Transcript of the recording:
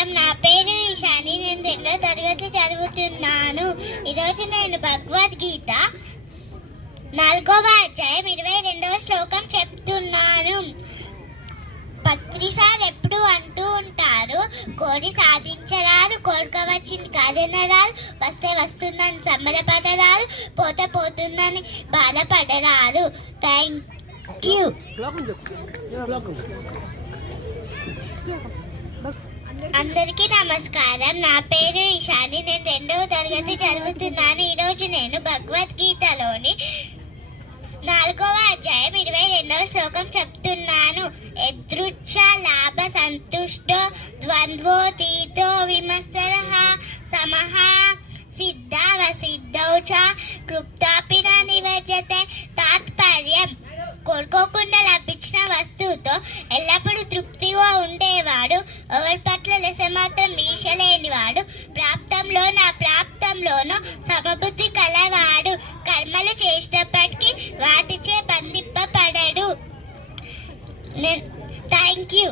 నమస్కారం. నా పేరు ఈశాని. నేను 2వ తరగతి చదువుతున్నాను. ఈరోజు నేను భగవద్గీత 4వ అధ్యాయం 22వ శ్లోకం చెప్తున్నాను. పత్రిసార్ ఎప్పుడు అంటూ ఉంటారు, కోరి సాధించరాదు, కోరిక వచ్చింది కాదనరాదు, వస్తే వస్తుందని సంబరపడరాదు, పోతే పోతుందని బాధపడరాదు. Thank you. అందరికీ నమస్కారం. నా పేరు ఈశాని. నేను 2వ తరగతి చదువుతున్నాను. ఈరోజు నేను భగవద్గీతలోని 4వ అధ్యాయం 22వ శ్లోకం చెప్తున్నాను. ఎదృచ్ఛ లాభ సంతుష్టో ద్వంద్వోతీతో విమత్సరః సమః సిద్ధావసిద్ధౌ చ కృప్తాపి న నివర్జతే. తాత్పర్యం: కోరుకోకుండా లభించిన వస్తువుతో ఎల్లప్పుడూ తృప్తిగా ఉండేవాడు, ఎవరి పట్ల లెసమాత్రం ఈర్ష లేనివాడు, ప్రాప్తంలోనూ సమబుద్ధి కలవాడు, కర్మలు చేసినప్పటికీ వాటిచే బంధింపబడడు. Thank you.